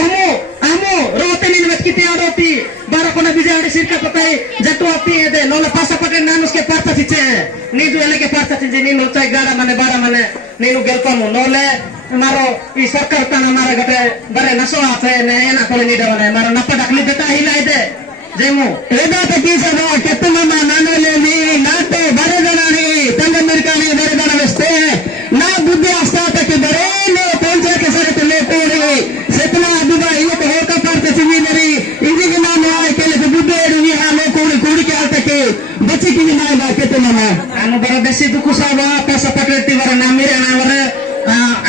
हमो हमो रोते नीन में किते आरोती बारा कोना बिजाड़ी सिरका पकाई जटो आती है दे नोला पासा पटे नानुस के पार्ता चिचे नीजु एले के पार्ता चिचे नीनो चाय गाड़ा माने बारा माने नीनु गेलपनु नोले मारो ई सरकार तना मारा गटे बरे नसो आते ने ना कोले नीडा माने मारो नपा डकली बेटा हिलाई दे जेमु एदा ते की सब केतु मामा नानोले नी नाते बरे दनानी तंग मिरकानी बरे दना वेस्ते ना बुद्धि आस्था तक बरे ने पहुंचे के सरे तो ले कोरी सेतना अबुबा इने तो होता पार्ता चिनी नरी इंजी के नाम आए के ले बुद्धि एडी हालो कोरी कोरी के आते के बच्चे की ना बा केतु मामा आनो बरे बेसी दुखु साबा पासा पकड़ती बरे ना मेरे ना बरे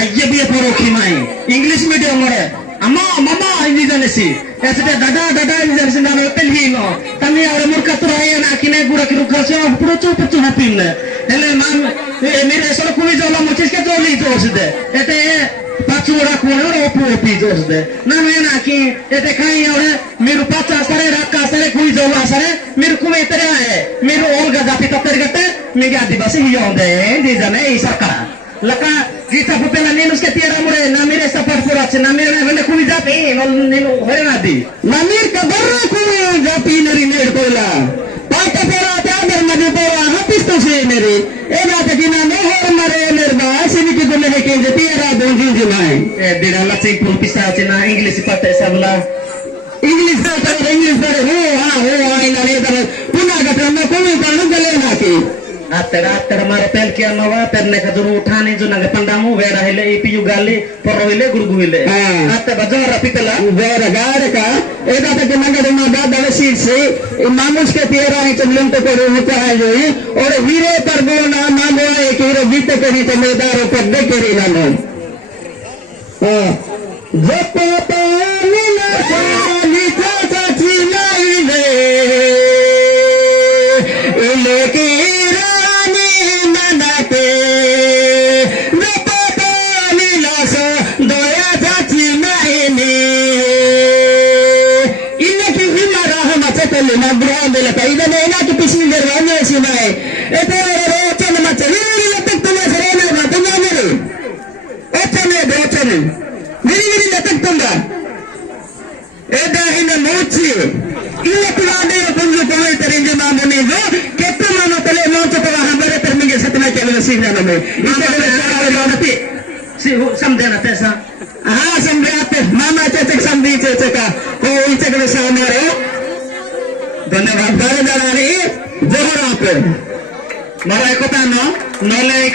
अय्ये भी परोखी माई इंग्लिश मीडियम मरे अम्मा मम्मा इंजी जनेसी ऐसे दादा दादा इंजी जनेसी ना होटल ही नो तमी और मुर्का तो है ना किने गुरा की रुखा से पुरो चो हैप्पी ने हेले माम मेरे सोलो कोई जोला मुचिस के जोली जोस दे एते पाचुरा कोने और ओपी जोस दे ना मैं ना कि एते खाई और मेरे पाचा सरे रक्का सरे कोई जोला सरे मेरे को में तेरे है मेरे ओल्गा जाति तत्तर गते मेरे आदिवासी ही होंदे जी जने ई सरकार लका जीता पुपेला नीनु उसके तियरा मुरे ना मेरे सपोर्ट पूरा छे ना मेरे वने कोई जाति नीनु होरे ना दी ना मेर कबर कोई जाति नरी नेड कोला पाटा पेरा त्यादर मदे पेरा हपिस तो से मेरे ए बात कि ना ने होर मरे मेर बास इनी की गुने के जे तियरा दोंजी जे नाय ए दिरा लची पुल पिसा छे ना इंग्लिश पते सबला इंग्लिश पते इंग्लिश पते हो हां इन ने तर पुना गटर में कोई कानु गले ना के आतर मारे पेल किया नवा पेरने का जरूर उठाने जो नगे पंडामु वेड़ा हिले ईपीयू गाली परोहिले गुरगुहिले आते बजार पितला वेड़ा गारे का एदा तक नगे मा दादा वसी से मानुष के तेरा है चमलम तो को होता है जो और हीरे पर गो ना मांगो एक हीरो बीते करी तो मेदारो पर दे करी ना नो जप पानी ना साली का साची लाई ले लेके समझना पैसा हाँ समझाते मामा चेचक समझी चेचका कोई चकले सामने धन्यवाद बारे जरा रे जोहर आप मारा एक होता ना नले